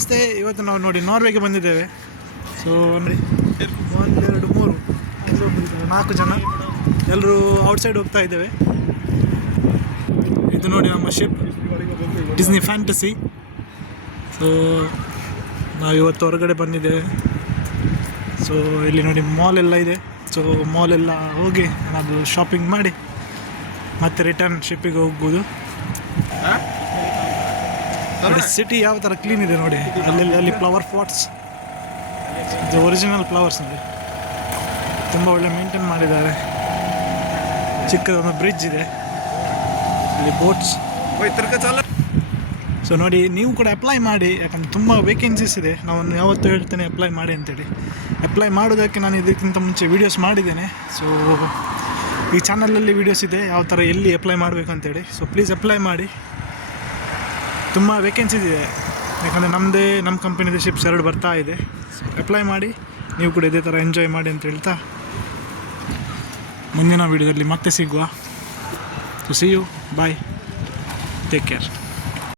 ನಮಸ್ತೆ. ಇವತ್ತು ನಾವು ನೋಡಿ ನಾರ್ವೆಗೆ ಬಂದಿದ್ದೇವೆ. ಸೊ ನೋಡಿ 1 2 3 4 ಜನ ಎಲ್ಲರೂ ಔಟ್ಸೈಡ್ ಹೋಗ್ತಾ ಇದ್ದೇವೆ. ಇದು ನೋಡಿ ನಮ್ಮ ಶಿಪ್ ಡಿಸ್ನಿ ಫ್ಯಾಂಟಸಿ. ಸೊ ನಾವು ಇವತ್ತು ಹೊರಗಡೆ ಬಂದಿದ್ದೇವೆ. ಸೊ ಇಲ್ಲಿ ನೋಡಿ ಮಾಲ್ ಎಲ್ಲ ಇದೆ. ಸೊ ಮಾಲೆಲ್ಲ ಹೋಗಿ ಏನಾದರೂ ಶಾಪಿಂಗ್ ಮಾಡಿ ಮತ್ತೆ ರಿಟರ್ನ್ ಶಿಪ್ಪಿಗೆ ಹೋಗ್ಬೋದು. ನೋಡಿ ಸಿಟಿ ಯಾವ ಥರ ಕ್ಲೀನ್ ಇದೆ ನೋಡಿ. ಅಲ್ಲಿ ಫ್ಲವರ್ ಪಾಟ್ಸ್, ಇದು ಒರಿಜಿನಲ್ ಫ್ಲವರ್ಸ್ ನೋಡಿ, ತುಂಬ ಒಳ್ಳೆ ಮೇಂಟೈನ್ ಮಾಡಿದ್ದಾರೆ. ಚಿಕ್ಕದೊಂದು ಬ್ರಿಡ್ಜ್ ಇದೆ, ಇಲ್ಲಿ ಬೋಟ್ಸ್. ಸೊ ನೋಡಿ, ನೀವು ಕೂಡ ಅಪ್ಲೈ ಮಾಡಿ, ಯಾಕಂದರೆ ತುಂಬ ವೇಕೆನ್ಸೀಸ್ ಇದೆ. ನಾನು ಯಾವತ್ತೂ ಹೇಳ್ತೇನೆ ಅಪ್ಲೈ ಮಾಡಿ ಅಂತೇಳಿ. ಅಪ್ಲೈ ಮಾಡೋದಕ್ಕೆ ನಾನು ಇದಕ್ಕಿಂತ ಮುಂಚೆ ವೀಡಿಯೋಸ್ ಮಾಡಿದ್ದೇನೆ. ಸೊ ಈ ಚಾನಲಲ್ಲಿ ವೀಡಿಯೋಸ್ ಇದೆ ಯಾವ ಥರ ಎಲ್ಲಿ ಅಪ್ಲೈ ಮಾಡಬೇಕು ಅಂತೇಳಿ. ಸೊ ಪ್ಲೀಸ್ ಅಪ್ಲೈ ಮಾಡಿ, ತುಂಬ ವೇಕೆನ್ಸೀಸ್ ಇದೆ. ಯಾಕಂದರೆ ನಮ್ಮ ಕಂಪನಿದು ಶಿಪ್ಸ್ 2 ಬರ್ತಾ ಇದೆ. ಸೊ ಅಪ್ಲೈ ಮಾಡಿ, ನೀವು ಕೂಡ ಇದೇ ಥರ ಎಂಜಾಯ್ ಮಾಡಿ ಅಂತ ಹೇಳ್ತಾ ಮುಂದಿನ ವೀಡಿಯೋದಲ್ಲಿ ಮತ್ತೆ ಸಿಗುವ. So see you, bye, take care.